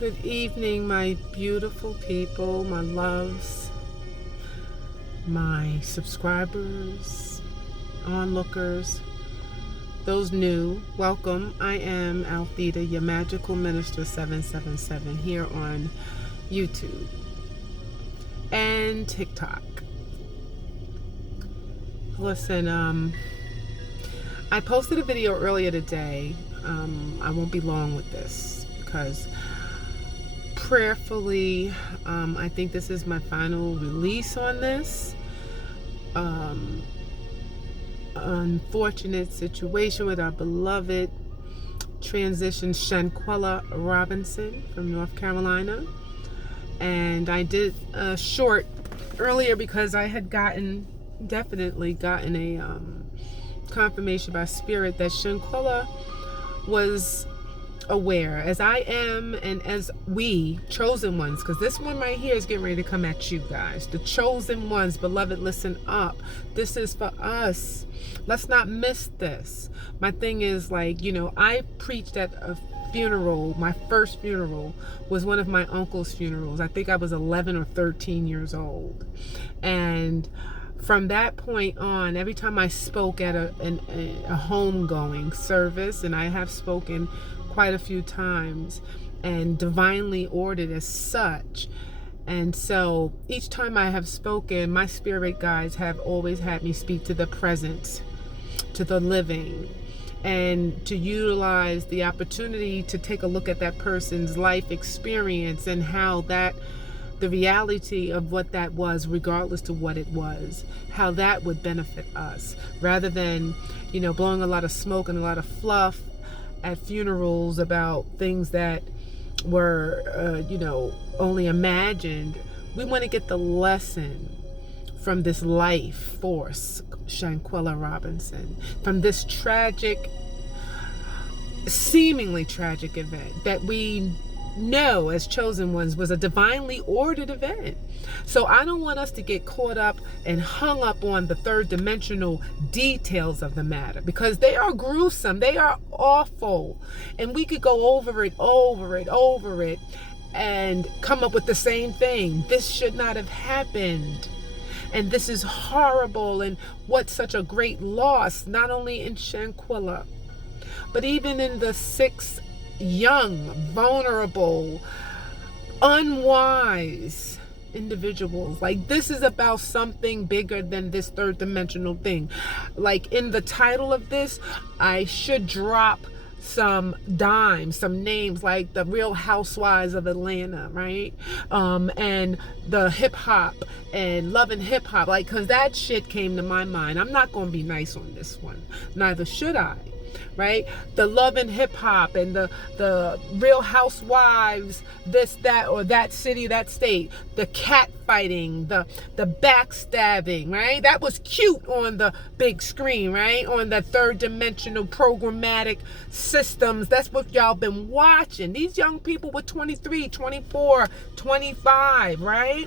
Good evening, my beautiful people, my loves, my subscribers, onlookers, those new. Welcome. I am Althea, your magical minister 777 here on YouTube and TikTok. Listen, I posted a video earlier today. I won't be long with this because prayerfully, I think this is my final release on this. Unfortunate situation with our beloved transition Shanquella Robinson from North Carolina. And I did a short earlier because I had definitely gotten a confirmation by Spirit that Shanquella was aware, as I am, and as we chosen ones, because this one right here is getting ready to come at you guys, the chosen ones. Beloved, listen up. This is for us. Let's not miss this. My thing is, like, I preached at a funeral. My first funeral was one of my uncle's funerals. I think I was 11 or 13 years old, and from that point on, every time I spoke at a homegoing service, and I have spoken quite a few times and divinely ordered as such, and so each time I have spoken, my spirit guides have always had me speak to the present, to the living, and to utilize the opportunity to take a look at that person's life experience and how that the reality of what that was, regardless to what it was, how that would benefit us, rather than, blowing a lot of smoke and a lot of fluff at funerals about things that were, only imagined. We want to get the lesson from this life force, Shanquella Robinson, from this seemingly tragic event that we know as chosen ones was a divinely ordered event. So I don't want us to get caught up and hung up on the third dimensional details of the matter, because they are gruesome, they are awful, and we could go over it and come up with the same thing. This should not have happened, and this is horrible, and what such a great loss, not only in Shanquella, but even in the 6 young, vulnerable, unwise individuals. Like, this is about something bigger than this third dimensional thing. Like, in the title of this, I should drop some dimes, some names like the Real Housewives of Atlanta, right? And the hip hop and Love and Hip Hop, like, because that shit came to my mind. I'm not going to be nice on this one, neither should I. Right? The Love and Hip Hop and the Real Housewives, this, that, or that city, that state, the cat fighting, the backstabbing, right? That was cute on the big screen, right? On the third dimensional programmatic systems. That's what y'all been watching. These young people were 23, 24, 25, right?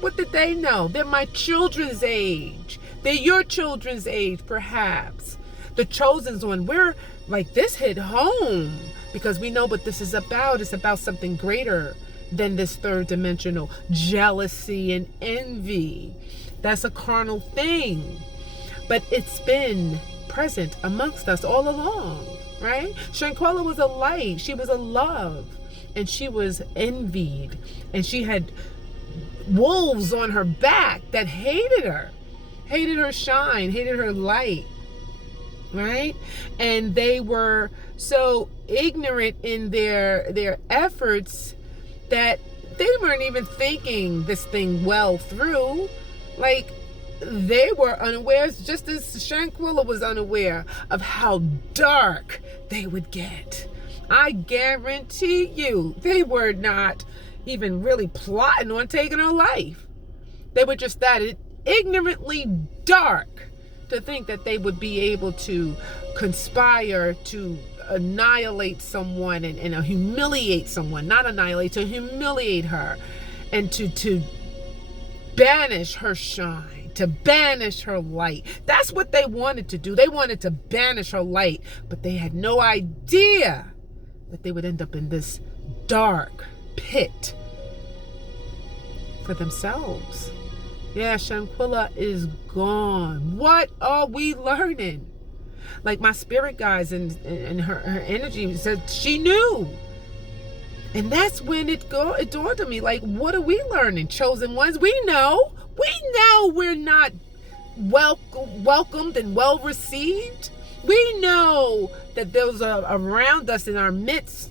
What did they know? They're my children's age. They're your children's age, perhaps. The chosen one, we're like, this hit home because we know what this is about. It's about something greater than this third dimensional jealousy and envy. That's a carnal thing, but it's been present amongst us all along, right? Shanquella was a light, she was a love, and she was envied, and she had wolves on her back that hated her shine, hated her light. Right? And they were so ignorant in their efforts that they weren't even thinking this thing well through. Like, they were unaware, just as Shanquella was unaware of how dark they would get. I guarantee you, they were not even really plotting on taking her life. They were just that ignorantly dark to think that they would be able to conspire to annihilate someone and humiliate someone, not annihilate, to humiliate her, and to banish her shine, to banish her light. That's what they wanted to do. They wanted to banish her light, but they had no idea that they would end up in this dark pit for themselves. Yeah, Shanquella is gone. What are we learning? Like my spirit guides and her energy said she knew. And that's when it dawned on me, like, what are we learning? Chosen ones, we know we're not welcomed and well received. We know that those are around us in our midst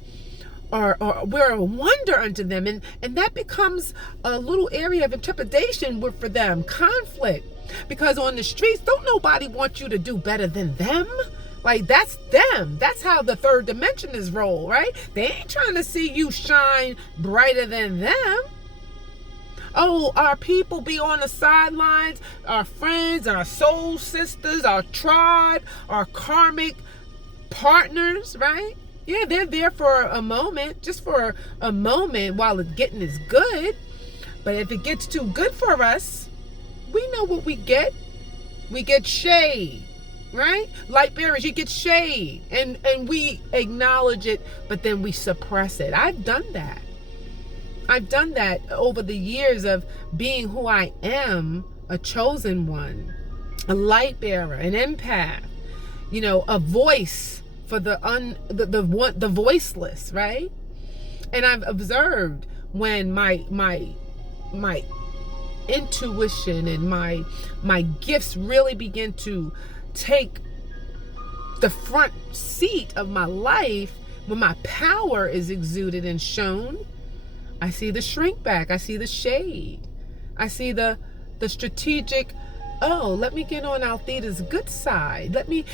or we're a wonder unto them. And that becomes a little area of interpretation for them, conflict. Because on the streets, don't nobody want you to do better than them. Like, that's them. That's how the third dimension is roll, right? They ain't trying to see you shine brighter than them. Oh, our people be on the sidelines, our friends, our soul sisters, our tribe, our karmic partners, right? Yeah, they're there for a moment, just for a moment while it's getting is good. But if it gets too good for us, we know what we get. We get shade, right? Light bearers, you get shade. And we acknowledge it, but then we suppress it. I've done that. I've done that over the years of being who I am, a chosen one, a light bearer, an empath, you know, a voice for the voiceless, right? And I've observed when my intuition and my gifts really begin to take the front seat of my life, when my power is exuded and shown, I see the shrink back. I see the shade. I see the strategic, oh, let me get on Althea's good side. Let me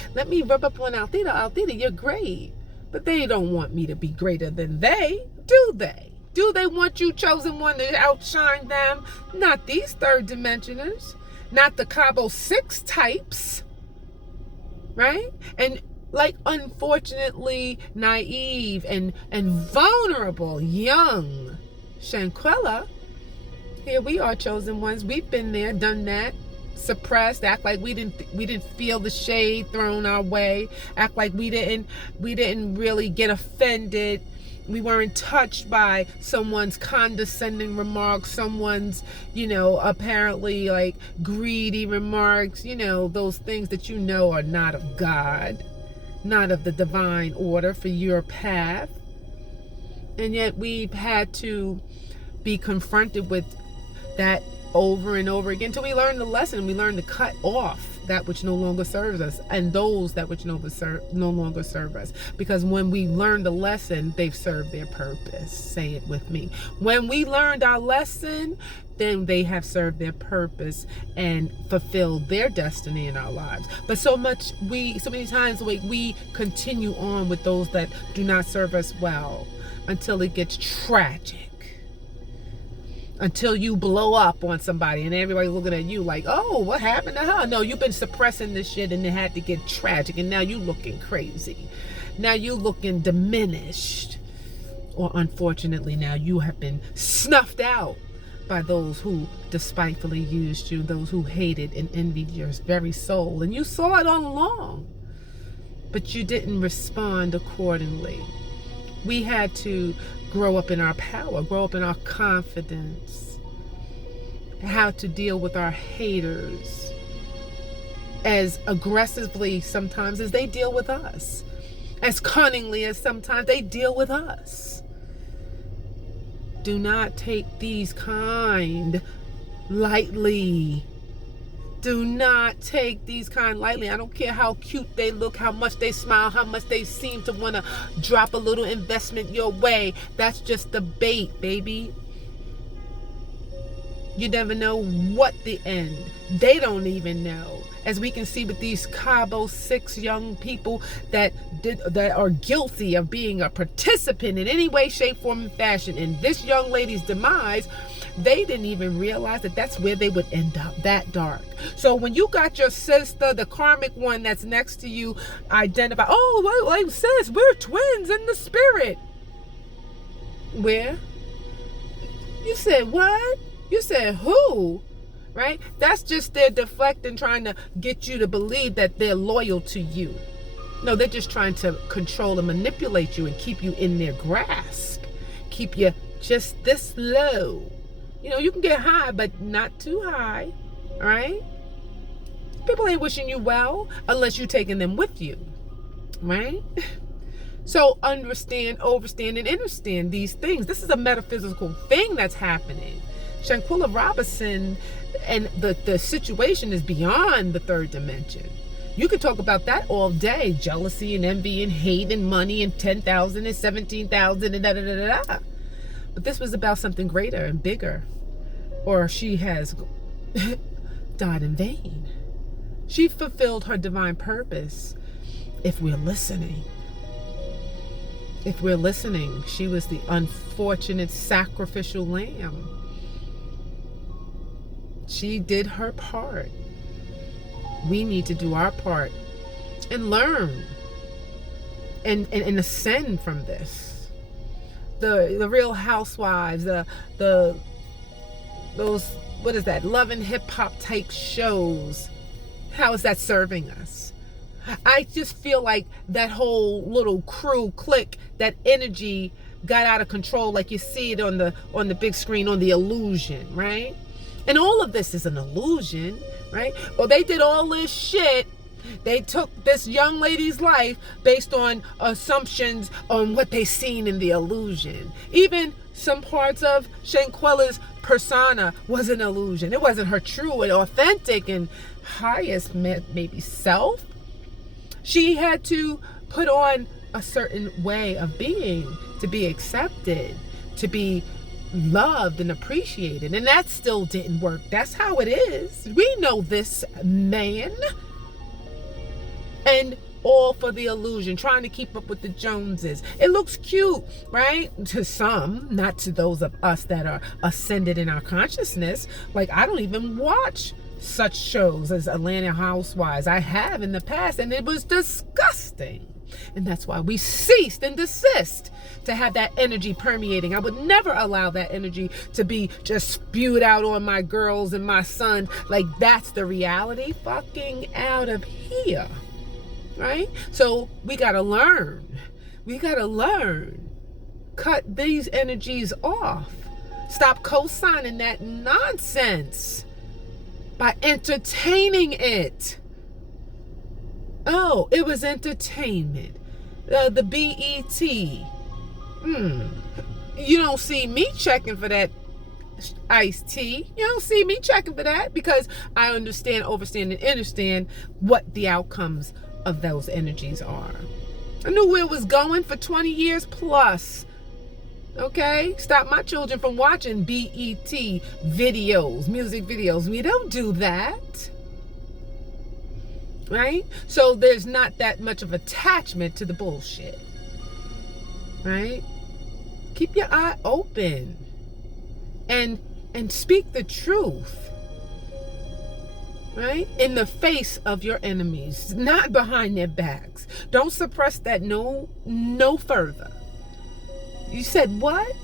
rub up on Althea. Althea, you're great. But they don't want me to be greater than they, do they? Do they want you, chosen one, to outshine them? Not these third dimensioners. Not the Cabo 6 types. Right? And like, unfortunately, naive and vulnerable, young Shanquella, here we are, chosen ones. We've been there, done that, suppressed, act like we didn't feel the shade thrown our way, act like we didn't really get offended. We weren't touched by someone's condescending remarks, someone's, you know, apparently like greedy remarks, you know, those things that you know are not of God, not of the divine order for your path. And yet we've had to be confronted with that over and over again until we learn the lesson. We learn to cut off that which no longer serves us and those that which no longer serve us. Because when we learn the lesson, they've served their purpose. Say it with me. When we learned our lesson, then they have served their purpose and fulfilled their destiny in our lives. But so many times we continue on with those that do not serve us well until it gets tragic. Until you blow up on somebody and everybody's looking at you like, oh, what happened to her? No, you've been suppressing this shit and it had to get tragic, and now you looking crazy. Now you looking diminished. Or unfortunately, now you have been snuffed out by those who despitefully used you, those who hated and envied your very soul. And you saw it all along, but you didn't respond accordingly. We had to grow up in our power, grow up in our confidence, how to deal with our haters as aggressively sometimes as they deal with us, as cunningly as sometimes they deal with us. Do not take these kind lightly. Do not take these kind lightly. I don't care how cute they look, how much they smile, how much they seem to want to drop a little investment your way. That's just the bait, baby. You never know what the end. They don't even know. As we can see with these Cabo 6 young people that are guilty of being a participant in any way, shape, form, and fashion in this young lady's demise, they didn't even realize that that's where they would end up, that dark. So when you got your sister, the karmic one that's next to you, identify, oh, like sis, we're twins in the spirit. Where? You said what? You said who? Right? That's just their deflecting, trying to get you to believe that they're loyal to you. No, they're just trying to control and manipulate you and keep you in their grasp. Keep you just this low. You know, you can get high, but not too high. All right? People ain't wishing you well unless you're taking them with you. Right? So understand, overstand, and understand these things. This is a metaphysical thing that's happening. Shanquella Robinson and the situation is beyond the third dimension. You could talk about that all day. Jealousy and envy and hate and money and 10,000 and 17,000 and da-da-da-da-da. But this was about something greater and bigger. Or she has died in vain. She fulfilled her divine purpose if we're listening. If we're listening, she was the unfortunate sacrificial lamb. She did her part. We need to do our part and learn and ascend from this. The Real Housewives, those, what is that, Love and Hip Hop type shows. How is that serving us? I just feel like that whole little crew clique, that energy got out of control, like you see it on the big screen on The Illusion, right? And all of this is an illusion, right? Well, they did all this shit. They took this young lady's life based on assumptions on what they seen in The Illusion. Even some parts of Shanquella's persona was an illusion. It wasn't her true and authentic and highest maybe self. She had to put on a certain way of being to be accepted, to be loved and appreciated, and that still didn't work. That's how it is. We know this, man. And all for the illusion, trying to keep up with the Joneses. It looks cute, right? To some, not to those of us that are ascended in our consciousness. Like, I don't even watch such shows as Atlanta Housewives. I have in the past, and it was disgusting. And that's why we ceased and desist to have that energy permeating. I would never allow that energy to be just spewed out on my girls and my son. Like, that's the reality. Fucking out of here. Right? So we got to learn. We got to learn. Cut these energies off. Stop co-signing that nonsense by entertaining it. Oh, it was entertainment. The BET. You don't see me checking for that iced tea. You don't see me checking for that because I understand, overstand, and understand what the outcomes of those energies are. I knew where it was going for 20 years plus. Okay? Stop my children from watching BET videos, music videos. We don't do that. Right? So there's not that much of attachment to the bullshit. Right? Keep your eye open and speak the truth. Right? In the face of your enemies, not behind their backs. Don't suppress that no further. You said what?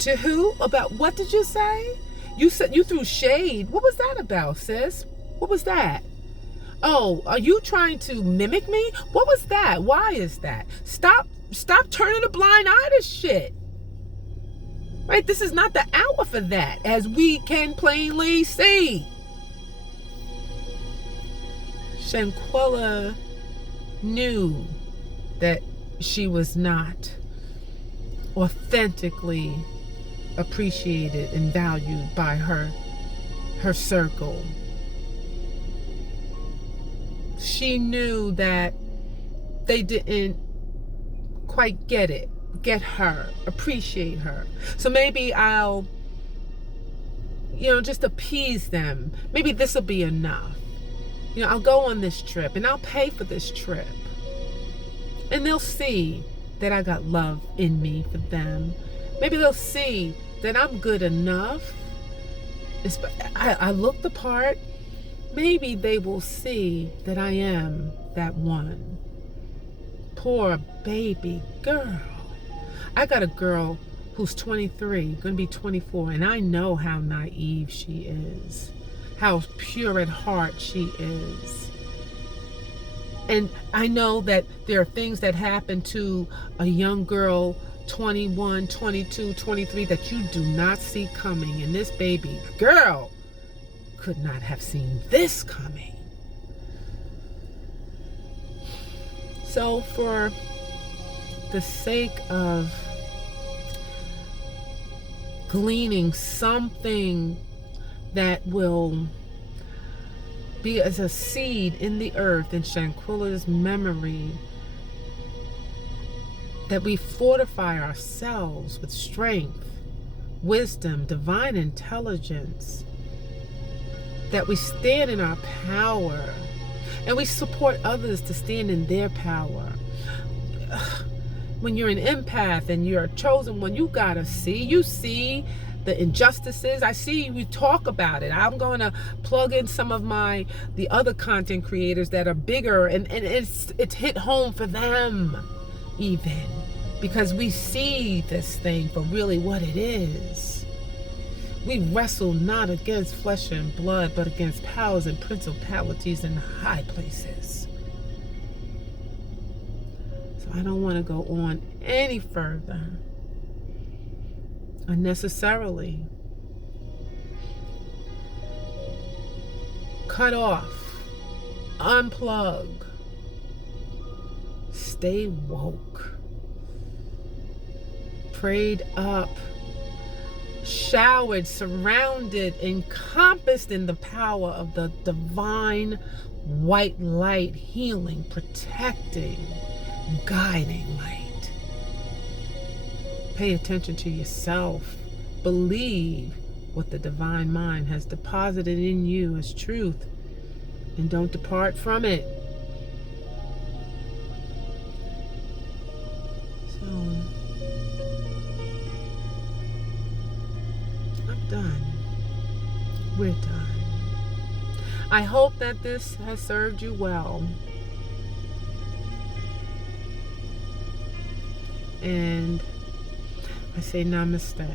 To who? About what did you say? You said you threw shade. What was that about, sis? What was that? Oh, are you trying to mimic me? What was that? Why is that? Stop turning a blind eye to shit. Right? This is not the hour for that, as we can plainly see. Shanquella knew that she was not authentically appreciated and valued by her circle. She knew that they didn't quite get her, appreciate her. So maybe I'll, just appease them. Maybe this will be enough. I'll go on this trip and I'll pay for this trip. And they'll see that I got love in me for them. Maybe they'll see that I'm good enough. I look the part. Maybe they will see that I am that one. Poor baby girl. I got a girl who's 23, going to be 24, and I know how naive she is. How pure at heart she is. And I know that there are things that happen to a young girl 21, 22, 23 that you do not see coming. And this baby girl could not have seen this coming. So for the sake of gleaning something that will be as a seed in the earth in Shanquilla's memory, that we fortify ourselves with strength, wisdom, divine intelligence, that we stand in our power, and we support others to stand in their power. When you're an empath and you're a chosen one, you gotta see. You see the injustices. I see you talk about it. I'm going to plug in some of the other content creators that are bigger, and it's hit home for them even, because we see this thing for really what it is. We wrestle not against flesh and blood, but against powers and principalities in high places. So I don't want to go on any further unnecessarily. Cut off, unplug, stay woke, prayed up, showered, surrounded, encompassed in the power of the divine white light, healing, protecting, guiding light. Pay attention to yourself. Believe what the divine mind has deposited in you as truth, and don't depart from it. So I'm done. We're done. I hope that this has served you well. And I say namaste.